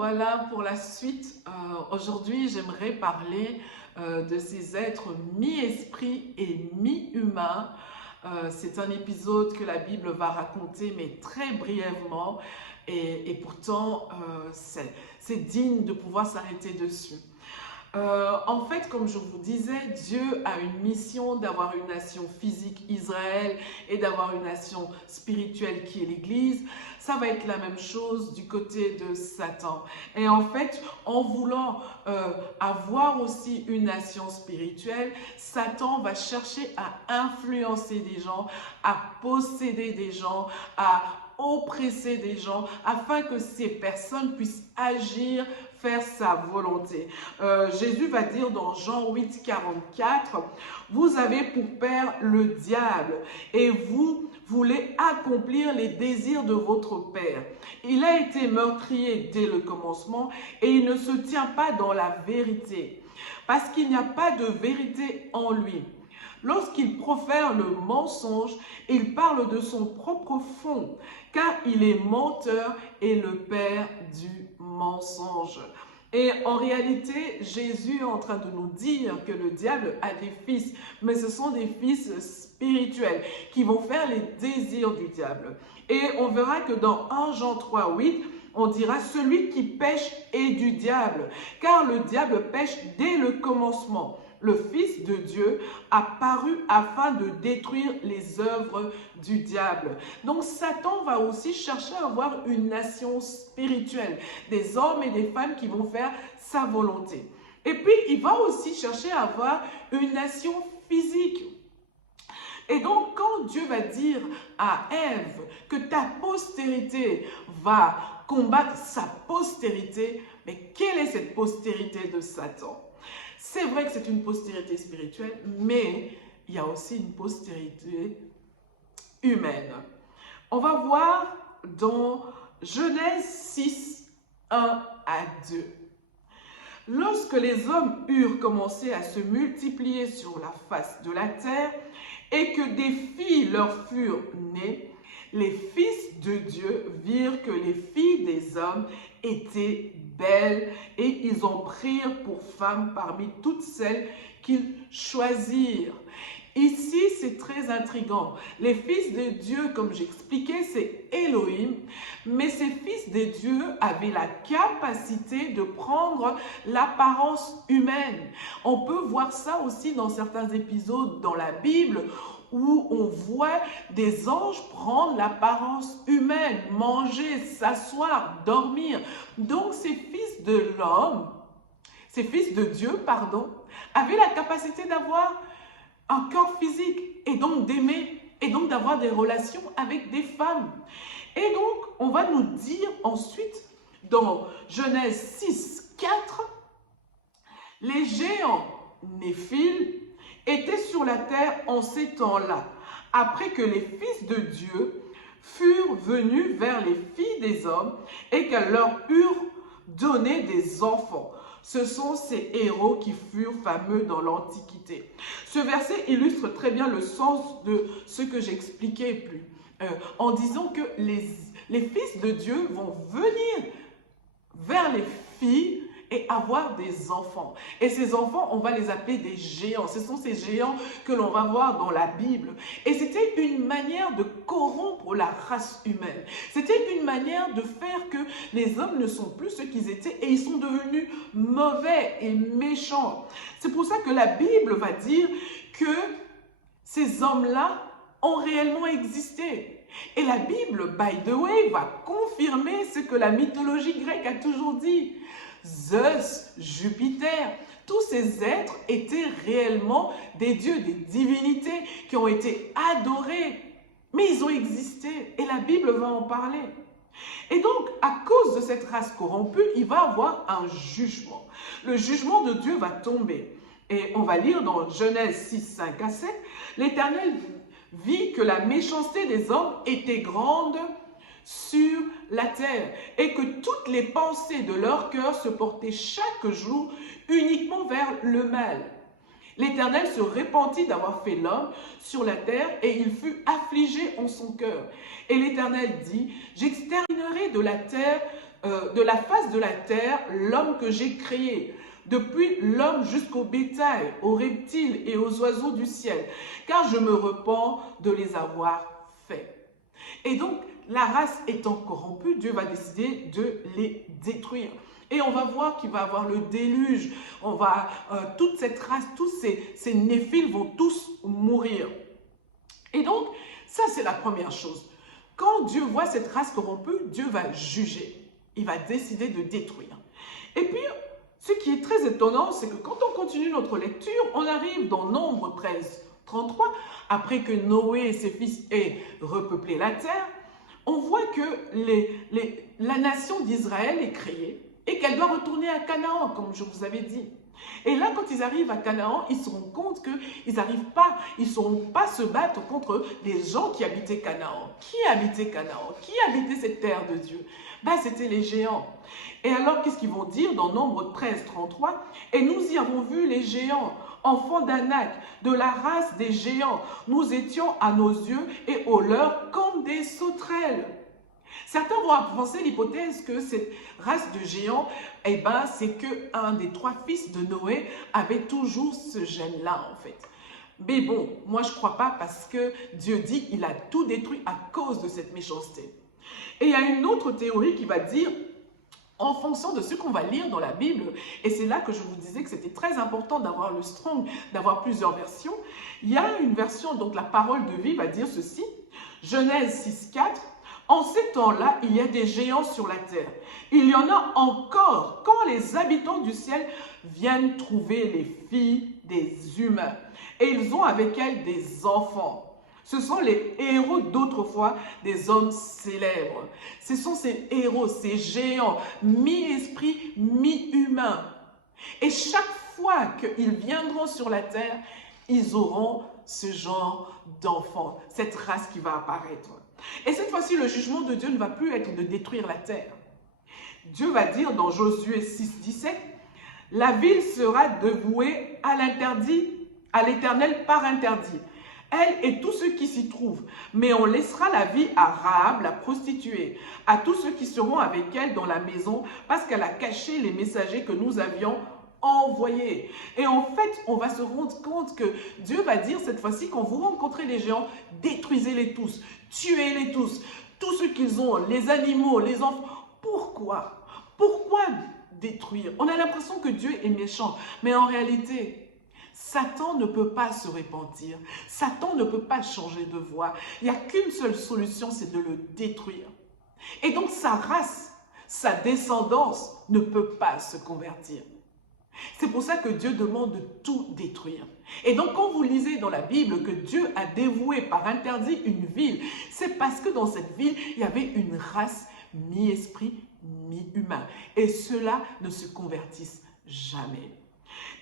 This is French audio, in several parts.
voilà pour la suite. Aujourd'hui, j'aimerais parler de ces êtres mi-esprit et mi-humain. C'est un épisode que la Bible va raconter, mais très brièvement. Et pourtant, c'est digne de pouvoir s'arrêter dessus. En fait, comme je vous disais, Dieu a une mission d'avoir une nation physique, Israël, et d'avoir une nation spirituelle qui est l'Église. Ça va être la même chose du côté de Satan. Et en fait, en voulant avoir aussi une nation spirituelle, Satan va chercher à influencer des gens, à posséder des gens, à oppresser des gens, afin que ces personnes puissent agir, faire sa volonté. Jésus va dire dans Jean 8, 44, « Vous avez pour père le diable et vous voulez accomplir les désirs de votre père. Il a été meurtrier dès le commencement et il ne se tient pas dans la vérité, parce qu'il n'y a pas de vérité en lui. Lorsqu'il profère le mensonge, il parle de son propre fond, car il est menteur et le père du mensonge. » Et en réalité, Jésus est en train de nous dire que le diable a des fils, mais ce sont des fils spirituels qui vont faire les désirs du diable. Et on verra que dans 1 Jean 3, 8, on dira « Celui qui pêche est du diable, car le diable pêche dès le commencement. Le Fils de Dieu a paru afin de détruire les œuvres du diable. » Donc Satan va aussi chercher à avoir une nation spirituelle, des hommes et des femmes qui vont faire sa volonté. Et puis il va aussi chercher à avoir une nation physique. Et donc, quand Dieu va dire à Ève que ta postérité va combattre sa postérité, mais quelle est cette postérité de Satan? C'est vrai que c'est une postérité spirituelle, mais il y a aussi une postérité humaine. On va voir dans Genèse 6, 1 à 2. Lorsque les hommes eurent commencé à se multiplier sur la face de la terre et que des filles leur furent nées, les fils de Dieu virent que les filles des hommes étaient belles et ils en prirent pour femmes parmi toutes celles qu'ils choisirent. Ici, c'est très intriguant. Les fils de Dieu, comme j'expliquais, c'est Elohim, mais ces fils de Dieu avaient la capacité de prendre l'apparence humaine. On peut voir ça aussi dans certains épisodes dans la Bible, où on voit des anges prendre l'apparence humaine, manger, s'asseoir, dormir. Donc ces fils de l'homme, ces fils de Dieu, pardon, avaient la capacité d'avoir un corps physique et donc d'aimer et donc d'avoir des relations avec des femmes. Et donc, on va nous dire ensuite dans Genèse 6, 4, les géants Néphil étaient sur la terre en ces temps-là, après que les fils de Dieu furent venus vers les filles des hommes et qu'elles leur eurent donné des enfants. Ce sont ces héros qui furent fameux dans l'Antiquité. Ce verset illustre très bien le sens de ce que j'expliquais plus, en disant que les fils de Dieu vont venir vers les filles et avoir des enfants. Et ces enfants, on va les appeler des géants. Ce sont ces géants que l'on va voir dans la Bible. Et c'était une manière de corrompre la race humaine. C'était une manière de faire que les hommes ne sont plus ce qu'ils étaient et ils sont devenus mauvais et méchants. C'est pour ça que la Bible va dire que ces hommes-là ont réellement existé. Et la Bible, by the way, va confirmer ce que la mythologie grecque a toujours dit. Zeus, Jupiter, tous ces êtres étaient réellement des dieux, des divinités qui ont été adorés. Mais ils ont existé et la Bible va en parler. Et donc, à cause de cette race corrompue, il va y avoir un jugement. Le jugement de Dieu va tomber. Et on va lire dans Genèse 6, 5 à 7, l'Éternel vit que la méchanceté des hommes était grande sur la terre et que toutes les pensées de leur cœur se portaient chaque jour uniquement vers le mal. L'Éternel se repentit d'avoir fait l'homme sur la terre et il fut affligé en son cœur. Et l'Éternel dit, j'exterminerai de la terre de la face de la terre l'homme que j'ai créé, depuis l'homme jusqu'au bétail, aux reptiles et aux oiseaux du ciel, car je me repens de les avoir faits. Et donc, la race étant corrompue, Dieu va décider de les détruire. Et on va voir qu'il va y avoir le déluge, toute cette race, tous ces néphiles vont tous mourir. Et donc, ça c'est la première chose. Quand Dieu voit cette race corrompue, Dieu va juger. Il va décider de détruire. Et puis, ce qui est très étonnant, c'est que quand on continue notre lecture, on arrive dans Nombre 13, 33, après que Noé et ses fils aient repeuplé la terre, on voit que la nation d'Israël est créée et qu'elle doit retourner à Canaan, comme je vous avais dit. Et là, quand ils arrivent à Canaan, ils se rendent compte qu'ils n'arrivent pas, ils ne sauront pas se battre contre les gens qui habitaient Canaan. Qui habitait Canaan? Qui habitait cette terre de Dieu? Ben, c'était les géants. Et alors, qu'est-ce qu'ils vont dire dans Nombre 13, 33? Et nous y avons vu les géants, enfants d'Anak, de la race des géants. Nous étions à nos yeux et aux leurs comme des sauterelles. Certains vont avancer l'hypothèse que cette race de géants, eh ben, c'est qu'un des 3 fils de Noé avait toujours ce gène-là, en fait. Mais bon, moi je ne crois pas parce que Dieu dit qu'il a tout détruit à cause de cette méchanceté. Et il y a une autre théorie qui va dire, en fonction de ce qu'on va lire dans la Bible, et c'est là que je vous disais que c'était très important d'avoir le Strong, d'avoir plusieurs versions. Il y a une version, donc la parole de vie va dire ceci, Genèse 6, 4, en ces temps-là, il y a des géants sur la terre. Il y en a encore quand les habitants du ciel viennent trouver les filles des humains. Et ils ont avec elles des enfants. Ce sont les héros d'autrefois, des hommes célèbres. Ce sont ces héros, ces géants, mi-esprit, mi-humain. Et chaque fois qu'ils viendront sur la terre, ils auront ce genre d'enfants, cette race qui va apparaître. Et cette fois-ci, le jugement de Dieu ne va plus être de détruire la terre. Dieu va dire dans Josué 6, 17, « La ville sera dévouée à l'Éternel par interdit, elle et tous ceux qui s'y trouvent, mais on laissera la vie à Rahab, la prostituée, à tous ceux qui seront avec elle dans la maison, parce qu'elle a caché les messagers que nous avions envoyés. » Et en fait, on va se rendre compte que Dieu va dire cette fois-ci, quand vous rencontrez les géants, détruisez-les tous, tuez-les tous, tout ce qu'ils ont, les animaux, les enfants. Pourquoi? Pourquoi détruire? On a l'impression que Dieu est méchant, mais en réalité, Satan ne peut pas se repentir. Satan ne peut pas changer de voie. Il n'y a qu'une seule solution, c'est de le détruire. Et donc sa race, sa descendance ne peut pas se convertir. C'est pour ça que Dieu demande de tout détruire. Et donc quand vous lisez dans la Bible que Dieu a dévoué par interdit une ville, c'est parce que dans cette ville, il y avait une race mi-esprit, mi-humain. Et ceux-là ne se convertissent jamais.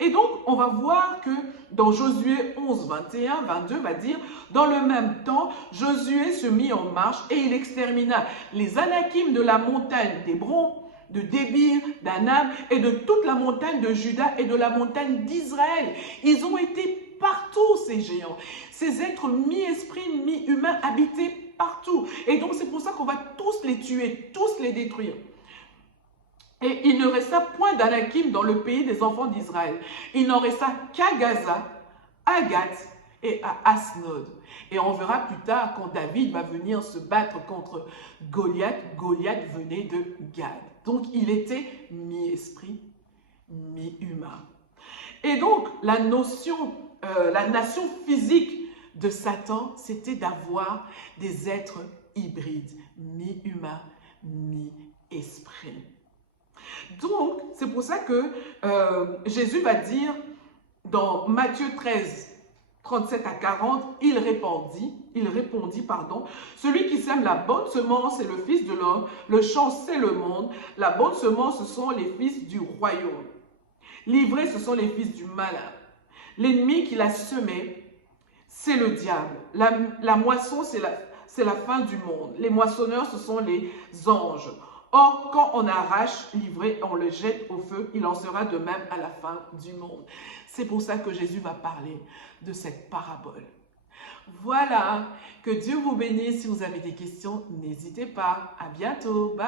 Et donc, on va voir que dans Josué 11, 21, 22, va dire, dans le même temps, Josué se mit en marche et il extermina les Anakim de la montagne d'Hébron, de Débir, d'Anam et de toute la montagne de Juda et de la montagne d'Israël. Ils ont été partout, ces géants. Ces êtres mi-esprit, mi-humain habitaient partout. Et donc, c'est pour ça qu'on va tous les tuer, tous les détruire. Et il ne resta point d'Anakim dans le pays des enfants d'Israël. Il n'en resta qu'à Gaza, à Gath et à Asnod. Et on verra plus tard quand David va venir se battre contre Goliath. Goliath venait de Gad. Donc il était mi-esprit, mi-humain. Et donc la nation physique de Satan, c'était d'avoir des êtres hybrides, mi-humain, mi-esprit. Donc, c'est pour ça que Jésus va dire dans Matthieu 13, 37 à 40, il répondit, celui qui sème la bonne semence est le Fils de l'homme, le champ c'est le monde, la bonne semence ce sont les fils du royaume, livrés ce sont les fils du malin, l'ennemi qui l'a semé c'est le diable, la moisson c'est la fin du monde, les moissonneurs ce sont les anges. Or, quand on arrache l'ivré, on le jette au feu, il en sera de même à la fin du monde. C'est pour ça que Jésus va parler de cette parabole. Voilà, que Dieu vous bénisse. Si vous avez des questions, n'hésitez pas. À bientôt. Bye.